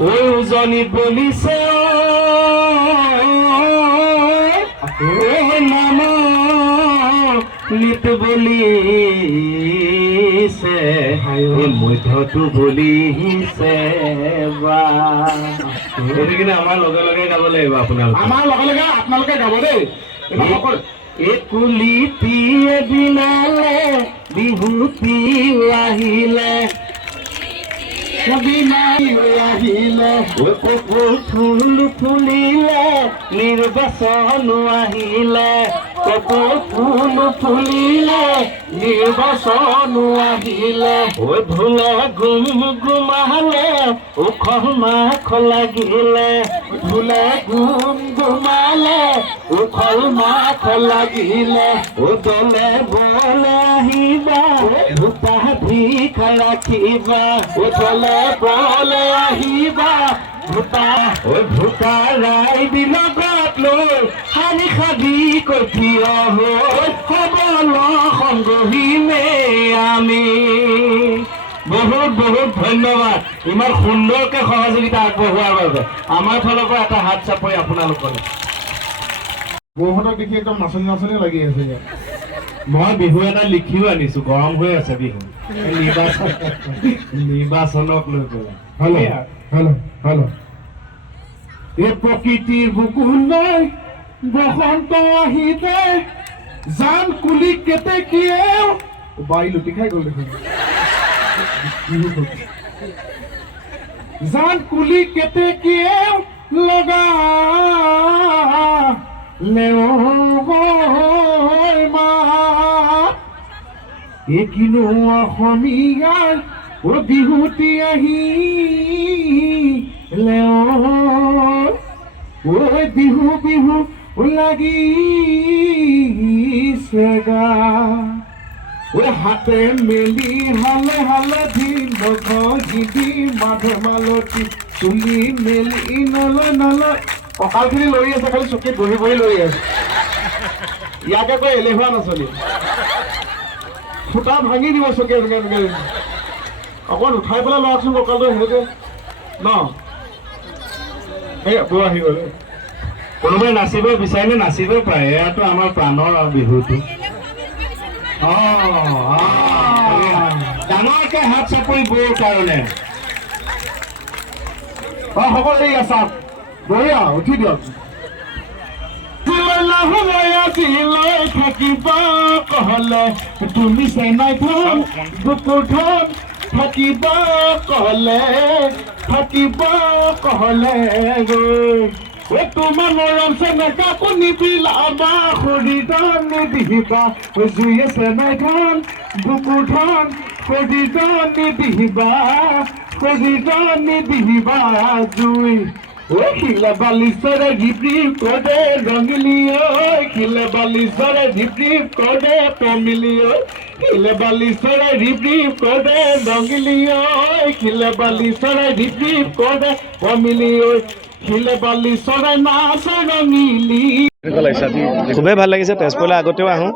ওই উজনি বলিছে নাম নিত বলিছে মধ্যটো বলিছে বা এইটো কিন্তু আমাৰ লগে লগে গাব লাগিব আপোনালোকে আমাৰ লগে লগে আপোনালোকে গাব দেই কুলিতি বিনালে বিহুতি আহিলে আহিলে ফুল ফুলিলে নিৰ্বাচন আহিলে ফুল ফুলিলে নিৰ্বাচন আহিলে ভোলে গুম গুমালে উখল মাখ লাগিলে ভোলে গুম গুমালে উখল মাখ লাগিলে দলে বলে আহিবা ভূপা ভিখ ৰাখিবা দলে বলে আহিবা ভূপা ৰাই বিলগত লৈ শাৰী খাবি কঠিয় হৈ সবল সংগহীনে আমি বহুত বহুত ধন্যবাদ ইমান সুন্দৰকে সহযোগিতা আগবঢ়োৱাৰ বাবে আমাৰ ফালৰ পৰা এটা হাত চাপৰি আপোনালোকলৈ বৌহঁতক দেখি একদম নাচনি নাচনি লাগি আছে মই বিহু এটা লিখিও আনিছো গৰম হৈ আছে বিহু নিৰ্বাচনক লৈ পেলাই হেল্ল' এই প্ৰকৃতিৰ বুকুলৈ বসন্ত আহিছে জান কুলি কেতেকীয়েও বাই লুটি খাই গ'ল দেখোন জান কুলি কেতেকীয়েও লগা কিনো অসমীয়াৰ বিহুতি আহি বিহু বিহু লাগিছে গা হাতে মেলি হালে হালধি নগি মাধে মালতী চুলি মেলি নলয় নলয় কঁকালখিনি লৰি আছে খালি চকীত বহি বহি লৰি আছে ইয়াকে কৈ এলেহুৱা নচলি ফুটা ভাঙি দিব চকী এনেকে অকণ উঠাই পেলাই লওকচোন কঁকালটো সেইটোকে ন সেই বৌ আহি গ'লে কোনোবাই নাচিব বিচাৰিলে নাচিব পাৰে এয়াতো আমাৰ প্ৰাণৰ বিহুটো ডাঙৰকে হাত চাপৰি বৌৰ কাৰণে সকলো এই চাওক বঢ়িয়া উঠি দিয়ক থাকিবা কহলে তুমি চেনাই থম বুকুঠন থাকিবা কহলে গৈ তোমাৰ মৰম চেনেকা কণী বিলাবা শৰীৰ নিদিবা জুয়ে চেনাই থন বুকুঠন শৰীৰ নিদিবা জুই শিলে বালিচৰে ঢিপঢিপ কৰে ৰঙিলি শিলে বালিচৰে ঢিপঢিপ কৰে পমিলি শিলে বালিচৰে ঢিপঢিপ কৰে ৰঙিলি শিলে বালিচৰে ঢিপঢিপ কৰে পমিলি শিলে বালিচৰে নাচে ৰঙিলি খুবেই ভাল লাগিছে তেজপুৰলৈ আগতেও আহোঁ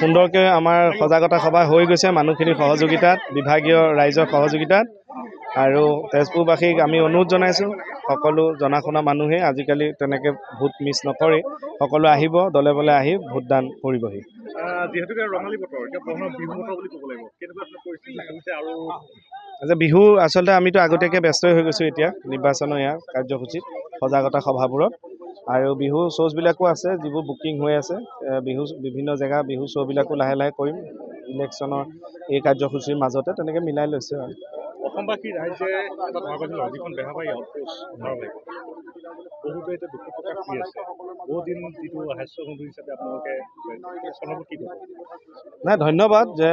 সুন্দৰকৈ আমাৰ সজাগতা সভা হৈ গৈছে মানুহখিনিৰ সহযোগিতাত বিভাগীয় ৰাইজৰ সহযোগিতাত আৰু তেজপুৰবাসীক আমি অনুৰোধ জনাইছোঁ সকলো জনা শুনা মানুহে আজিকালি তেনেকৈ ভোট মিছ নকৰি সকলো আহিব দলে বলে আহি ভোটদান কৰিবহি আচ্ছা বিহু আচলতে আমিতো আগতীয়াকৈ ব্যস্তই হৈ গৈছোঁ এতিয়া নিৰ্বাচনৰ ইয়াৰ কাৰ্যসূচীত সজাগতা সভাবোৰত আৰু বিহু শ্ব'বিলাকো আছে যিবোৰ বুকিং হৈ আছে বিহু বিভিন্ন জেগা বিহু শ্ব'বিলাকো লাহে লাহে কৰিম ইলেকশ্যনৰ এই কাৰ্যসূচীৰ মাজতে তেনেকৈ মিলাই লৈছে আৰু অসমবাসী ৰাইজে এটা ধৰ্মবাদী যিখন বেহাবাৰী আউটপোষ্ট ধাৰাবাহিক বহুতে এতিয়া দুখ প্ৰকাশ কৰি আছে বহু দিন যিটো হাস্যভংগী হিচাপে আপোনালোকে কি কৰিব নাই ধন্যবাদ যে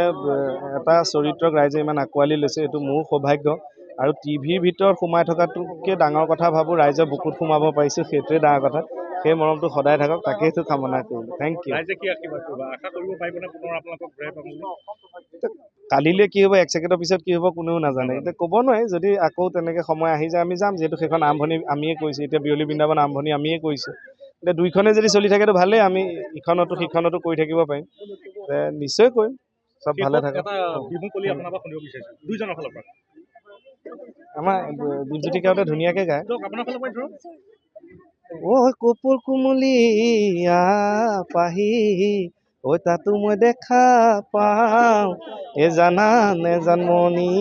এটা চৰিত্ৰক ৰাইজে ইমান আঁকোৱালি লৈছে এইটো মোৰ সৌভাগ্য আৰু টিভিৰ ভিতৰত সোমাই থকাটোতকৈ ডাঙৰ কথা ভাবোঁ ৰাইজৰ বুকুত সোমাব পাৰিছোঁ সেইটোৱে ডাঙৰ কথা সেই মৰমটো সদায় থাকক তাকেইতো কামনা কৰিলোঁ থেংক ইউ ৰাইজে কি আশীৰ্বাদ কৰিব আশা কৰিব পাৰিবনে পুনৰ আপোনালোকক ঘূৰাই পাম বুলি কালিলৈ কি হ'ব 1 ছেকেণ্ডৰ পিছত কি হ'ব কোনেও নাজানে এতিয়া ক'ব নোৱাৰি যদি আকৌ তেনেকৈ সময় আহি যায় আমি যাম যিহেতু সেইখন আৰম্ভণি আমিয়ে কৰিছোঁ এতিয়া বিয়লি বৃন্দাবন আৰম্ভণি আমিয়ে কৰিছোঁ এতিয়া দুইখনে যদি চলি থাকেতো ভালেই আমি ইখনতো সিখনতো কৰি থাকিব পাৰিম নিশ্চয় কৰিম চব ভালে থাকে আমাৰ দীপজ্যোতি গাঁৱতে ধুনীয়াকৈ গায়। আপোনাৰ ফালৰ পৰা ধৰক। ঐ কপৌৰ কুমলীয়া পাহি ঐ তাতো মই দেখা পাওঁ এ জানা নে জানমণি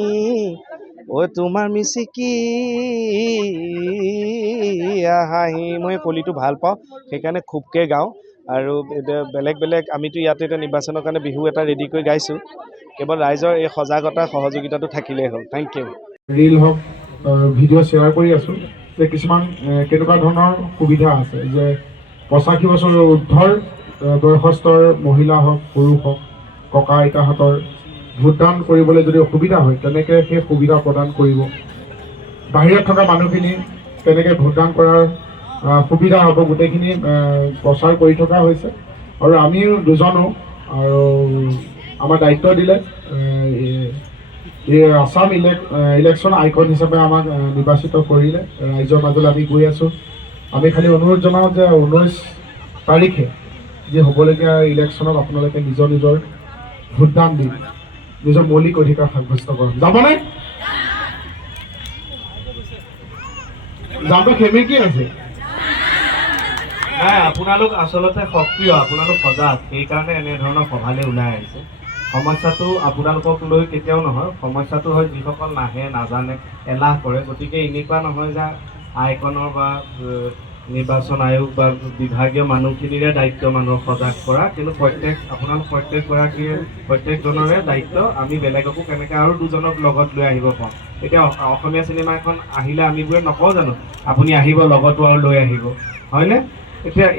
ঐ তোমাৰ মিচিকি হাঁহি। মই কলিটো ভাল পাওঁ, সেইকাৰণে খুবকৈ গাওঁ। আৰু এতিয়া বেলেগ বেলেগ আমিতো ইয়াতে এতিয়া নিৰ্বাচনৰ কাৰণে বিহু এটা ৰেডি কৰি গাইছোঁ। কেৱল ৰাইজৰ এই সজাগতা সহযোগিতাটো থাকিলেই হ'ল। Thank you. ৰীল হওক ভিডিঅ' শ্বেয়াৰ কৰি আছোঁ যে কিছুমান কেনেকুৱা ধৰণৰ সুবিধা আছে যে 85 বছৰৰ ঊৰ্ধৰ বয়সস্থৰ মহিলা হওক পুৰুষ হওক ককা আইতাহঁতৰ ভোটদান কৰিবলৈ যদি অসুবিধা হয় তেনেকৈ সেই সুবিধা প্ৰদান কৰিব। বাহিৰত থকা মানুহখিনি তেনেকৈ ভোটদান কৰাৰ সুবিধা হ'ব, গোটেইখিনি প্ৰচাৰ কৰি থকা হৈছে। আৰু আমিও দুজনো আৰু আমাৰ দায়িত্ব দিলে আছাম ইলেকশ্যন আইকন হিচাপে আমাক নিৰ্বাচিত কৰিলে। ৰাইজৰ মাজলৈ আমি গৈ আছোঁ। আমি খালি অনুৰোধ জনাওঁ যে 19 তাৰিখে যি হ'বলগীয়া ইলেকশ্যনত আপোনালোকে নিজৰ নিজৰ ভোটদান দি নিজৰ মৌলিক অধিকাৰ সাব্যস্ত কৰক। যাবনে? যাওঁতে সেমেকি আছে। নাই, আপোনালোক আচলতে সক্ৰিয়, আপোনালোক সজাগ, সেইকাৰণে এনেধৰণৰ সভালৈ ওলাই আহিছে। সমস্যাটো আপোনালোকক লৈ কেতিয়াও নহয়, সমস্যাটো হয় যিসকল নাহে, নাজানে, এলাহ কৰে। গতিকে এনেকুৱা নহয় যে আইকনৰ বা নিৰ্বাচন আয়োগ বা বিভাগীয় মানুহখিনিৰে দায়িত্ব মানুহক সজাগ কৰা, কিন্তু আপোনালোক প্ৰত্যেকজনৰে দায়িত্ব আমি বেলেগকো কেনেকৈ আৰু দুজনক লগত লৈ আহিব পাৰোঁ। এতিয়া অসমীয়া চিনেমা এখন আহিলে আমিবোৰে নকওঁ জানো আপুনি আহিব লগতো আৰু লৈ আহিব, হয়নে?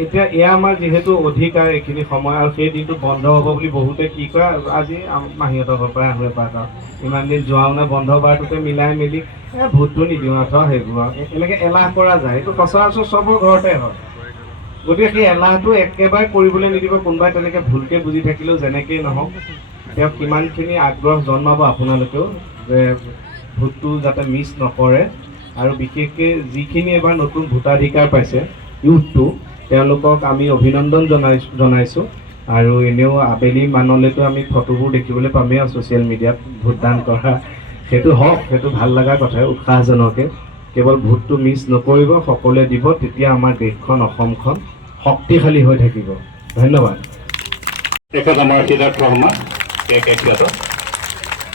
এতিয়া এয়া আমাৰ যিহেতু অধিকাৰ এইখিনি সময়, আৰু সেই দিনটো বন্ধ হ'ব বুলি বহুতে কি কয়, আজি মাহীহঁতৰ ঘৰৰ পৰাই আহোঁ এপাক আৰু ইমান দিন যোৱাও নাই, বন্ধ বাৰটোতে মিলাই মেলি ভোটটো নিদিওঁ আৰু সেইবোৰ আৰু এনেকৈ এলাহ কৰা যায়। এইটো সচৰাচৰ চবৰ ঘৰতে হয়। গতিকে সেই এলাহটো একেবাৰে কৰিবলৈ নিদিব। কোনোবাই তেনেকৈ ভুলকৈ বুজি থাকিলেও যেনেকেই নহওক তেওঁক কিমানখিনি আগ্ৰহ জন্মাব আপোনালোকেও যে ভোটটো যাতে মিছ নকৰে। আৰু বিশেষকৈ যিখিনি এবাৰ নতুন ভোটাধিকাৰ পাইছে ইউথটো, তেওঁলোকক আমি অভিনন্দন জনাইছোঁ। আৰু এনেও আবেলি মানলৈতো আমি ফটোবোৰ দেখিবলৈ পামেই আৰু ছ'চিয়েল মিডিয়াত ভোটদান কৰা। সেইটো হওক, সেইটো ভাল লগা কথা, উৎসাহজনকে। কেৱল ভোটটো মিছ নকৰিব, সকলোৱে দিব, তেতিয়া আমাৰ দেশখন অসমখন শক্তিশালী হৈ থাকিব। ধন্যবাদ। তেখেত আমাৰ সিদ্ধাৰ্থ শৰ্মা খ্যাত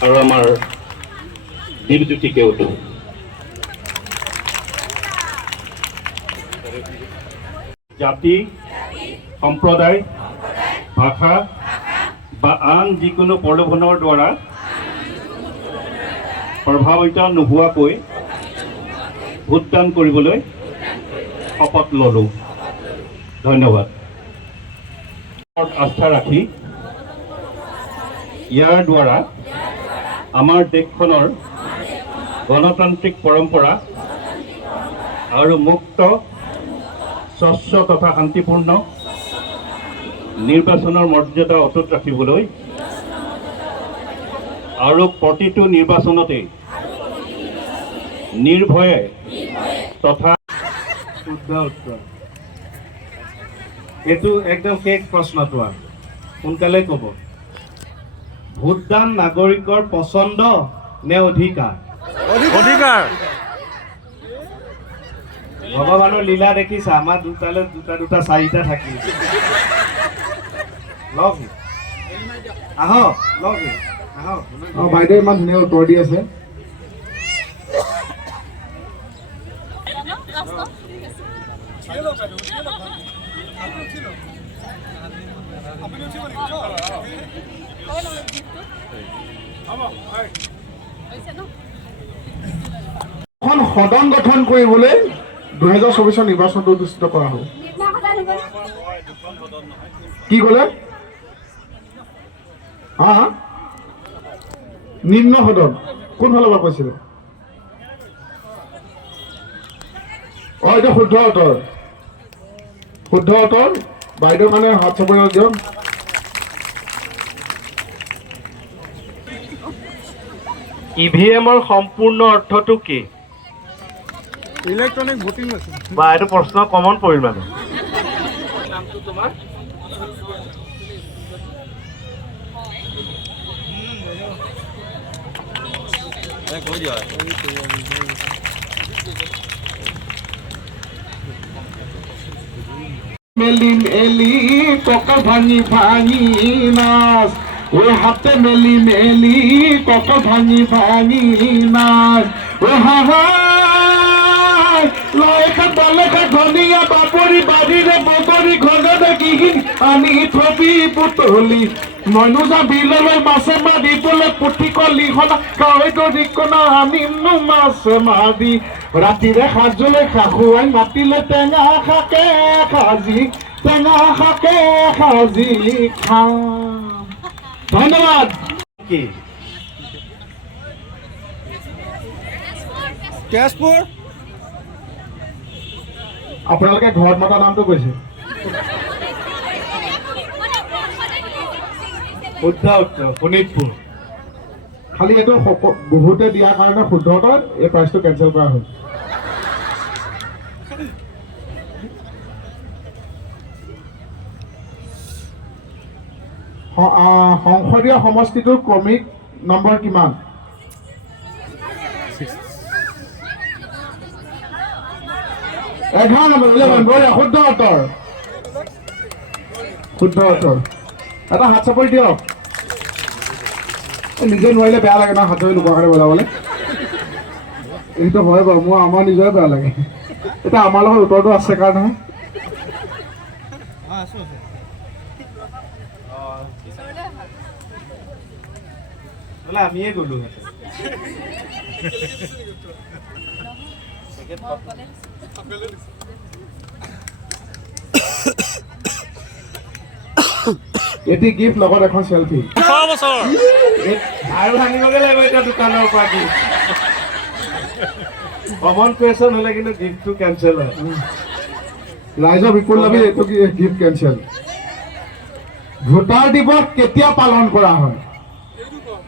আৰু আমাৰ দীপজ্যোতি কেওট। জাতি, সম্প্ৰদায়, ভাষা বা আন যিকোনো প্ৰলোভনৰ দ্বাৰা প্ৰভাৱিত নোহোৱাকৈ ভোটদান কৰিবলৈ শপত ল'লোঁ। ধন্যবাদ। আস্থা ৰাখি ইয়াৰ দ্বাৰা আমাৰ দেশখনৰ গণতান্ত্ৰিক পৰম্পৰা আৰু মুক্ত, স্বচ্ছ তথা শান্তিপূৰ্ণ নিৰ্বাচনৰ মৰ্যাদা অটুট ৰাখিবলৈ আৰু প্ৰতিটো নিৰ্বাচনতে নিৰ্ভয়ে তথা শুদ্ধ উত্তৰ। এইটো একদম শেষ প্ৰশ্নটো আৰু সোনকালে ক'ব। ভোটদান নাগৰিকৰ পচন্দ নে অধিকাৰ? অধিকাৰ। ভগৱানৰ লীলা দেখিছা, আমাৰ দুটালৈ দুটা 4টা থাকিল। লগ আহক, লগ আহক। বাইদেৱে ইমান ধুনীয়া উত্তৰ দি আছে। এখন সদন গঠন কৰিবলৈ 2024 নিৰ্বাচনটো অনুষ্ঠিত কৰা হ'ব। কি ক'লে? নিম্ন সদন কোনফালৰ পৰা কৈছিলে? এইটো শুদ্ধ উত্তৰ। শুদ্ধ উত্তৰ। বাইদেউ মানে হাত চাপৰি দিয়ক। EVM-ৰ সম্পূৰ্ণ অৰ্থটো কি? Electronic voting machine. বা এইটো প্ৰশ্ন কমন পৰিল মানে। নামটো তোমাৰ? কৈ দিয়া। মেলি মেলি কঁকাল ভাঙি ভাঙি নাচ ও হাতে মেলি মেলি কঁকাল ভাঙি ভাঙি নাচ ও হাহাই লয়খা বলেখা ধনিয়া বাবৰি বাৰীৰে বগৰী ঘৰতে কিহিন আনি থবি পুতলি মইনুজা বিললৈ মাছে মাৰিবলৈ পুঠি কলিখনা কাৱৈ দৰিকনা আনিমনো মাছে মাৰি ৰাতিৰে সাজলৈ খাখুৱাই মাতিলে টেঙা শাকে সাজি খাম ধন্যবাদ। কি তেজপুৰ আপোনালোকে ঘৰত মতা নামটো কৈছে শুদ্ধ উত্তৰ শোণিতপুৰ। খালি এইটো বহুতে দিয়াৰ কাৰণে শুদ্ধতাত এই প্ৰাইজটো কেঞ্চেল কৰা হ'ল। সংসদীয় সমষ্টিটোৰ ক্ৰমিক নম্বৰ কিমান? 11 নম্বৰ। শুদ্ধ উত্তৰ শুদ্ধ উত্তৰ। এটা হাত চাপৰি দিয়ক। নিজে নোৱাৰিলে বেয়া লাগে ন হাত চাপৰি লোকৰ কাৰণে বজাবলৈ। এইটো হয় বাৰু মোৰ আমাৰ নিজৰে বেয়া লাগে। এতিয়া আমাৰ লগত উত্তৰটো আছে কাৰণেহে। আমিয়ে গলো এটি গিফ্ট লগত এখন চেলফি। আৰু ভাঙিবগে লাগিব এতিয়া দোকানৰ পৰা গিফ্ট। কমন কুৱেশ্যন হ'লে কিন্তু গিফ্টটো কেঞ্চেল হয়। ৰাইজৰ বিপুল লাভি এইটো গিফ্ট কেঞ্চেল। ভোটাৰ দিৱস কেতিয়া পালন কৰা হয়?